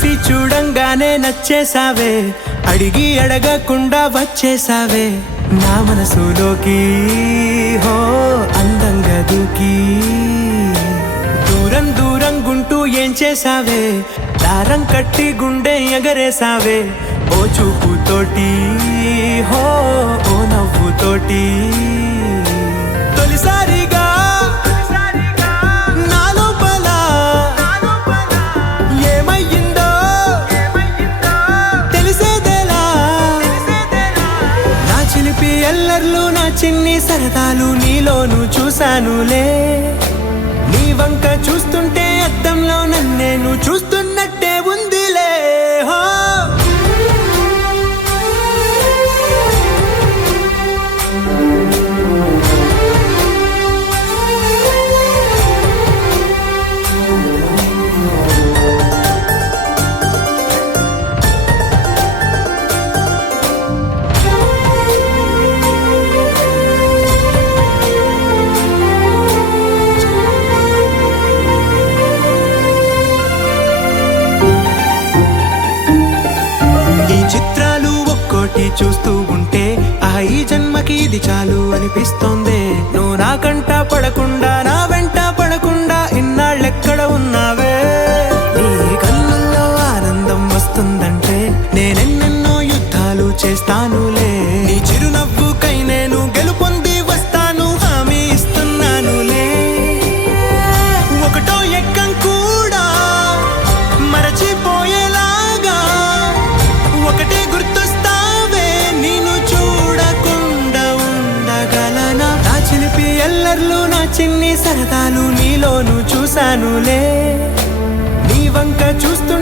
చూసి చూడంగానే నచ్చేసావే, అడిగి అడగకుండా వచ్చేసావే నా మనసులోకి. హో అందంగా దూకి దూరం దూరం గుంటూ ఏం చేసావే, దారం కట్టి గుండె ఎగరేసావే ఓ చూపుతోటి, హో ఓ నవ్వుతోటి. తొలిసారిగా నా లోపల ఏమయ్యిందో తెలిసేదేలా. నా చిలిపి ఎల్లర్లు నా చిన్ని సరదాలు నీలోను చూశానులే. నీ వంక చూస్తుంటే అద్దంలో నన్నేను చూస్తున్నట్టే ఉందిలే. హో చిత్రాలు ఒక్కోటి చూస్తూ ఉంటే ఈ జన్మకి ఇది చాలు అనిపిస్తోంది. నువ్వు నా కంట పడకుండా నా వెంట పడకుండా ఇన్నాళ్ళెక్కడ ఉన్నావే. నీ కళ్ళల్లో ఆనందం వస్తుందంటే నేనెన్నెన్నో యుద్ధాలు చేస్తానులే. నీ చిరునవ్వుకై నేను గెలుపొంది వస్తాను హామీ ఇస్తున్నానులే. ఒకటో ఎక్కం కూడా మరచిపోయేలాగా ఒకటే గుర్తొస్తావే, నేను చూడకుండా ఉండగలనా. నా చిలిపి ఎల్లర్లు నా చిన్ని సరదాలు నీలోను చూశానులే. నీ వంక చూస్తూ